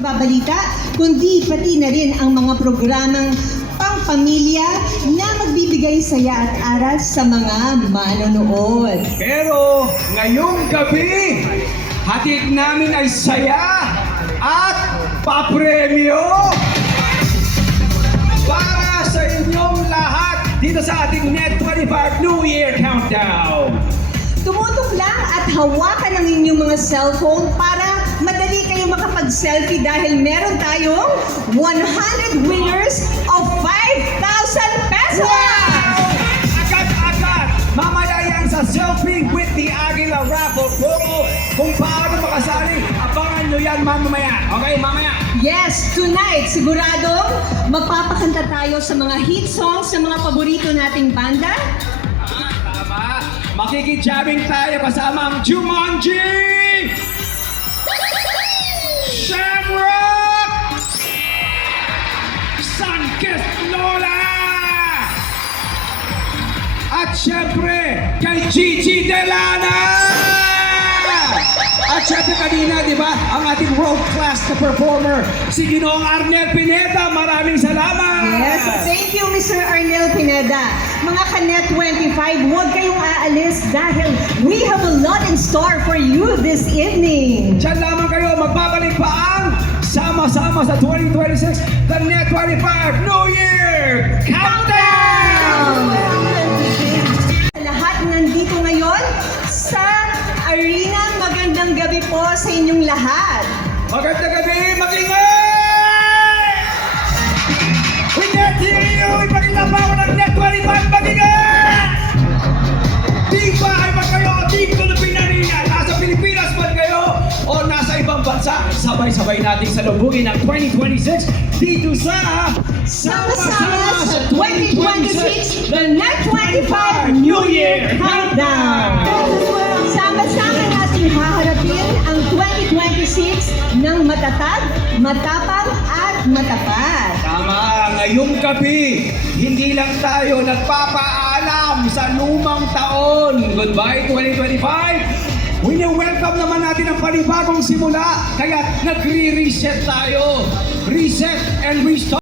Babalita, kundi pati na rin ang mga programang pang-pamilya na magbibigay saya at aral sa mga manonood. Pero ngayong gabi, hatid namin ay saya at papremyo para sa inyong lahat dito sa ating Net25 New Year Countdown. Tumutok lang at hawakan ang inyong mga cellphone para madali kayo makapag-selfie dahil meron tayong 100 winners of 5,000 pesos! Agad-agad! Mamaya yan sa Selfie with the Aguila Raffle promo. Kung paano makasali, abangan nyo yan mamaya. Okay, mamaya. Yes, tonight, siguradong magpapakanta tayo sa mga hit songs sa mga paborito nating banda. Tama. Makikijaming tayo kasama ang Jumanji! Shamrock! Sunkist Lola! At syempre, kay Gigi Delana! At syempre kanina, di ba, ang ating world-class na performer, si Ginoong Arnel Pineda. Maraming salamat! Yes, thank you Mr. Arnel Pineda. Mga Kanet25, huwag kayong aalis dahil we have a lot in store for you this evening. Diyan lamang kayo, magbabalik pa ang sama-sama sa 2026, the Net25 New Year Countdown! Lahat nandito ngayon sa arena. Magandang gabi po sa inyong lahat. Magandang gabi, magingay! We can't hear you! Ipakita pa ako ng Net25, magingay! Di ba ay ba kayo? Team Filipinarina, nasa Pilipinas ba kayo? O nasa ibang bansa? Sabay-sabay nating salubungin ang 2026 dito sa Sama-sama sa 2026, the Net25 New Year Countdown. Sama-sama natin haharapin ang 2026 ng matatag, matapang at matapat. Tama, ngayong gabi, hindi lang tayo nagpapaalam sa lumang taon. Goodbye 2025! Wini-welcome naman natin ang panibagong simula, kaya nagre-reset tayo. Reset and restart.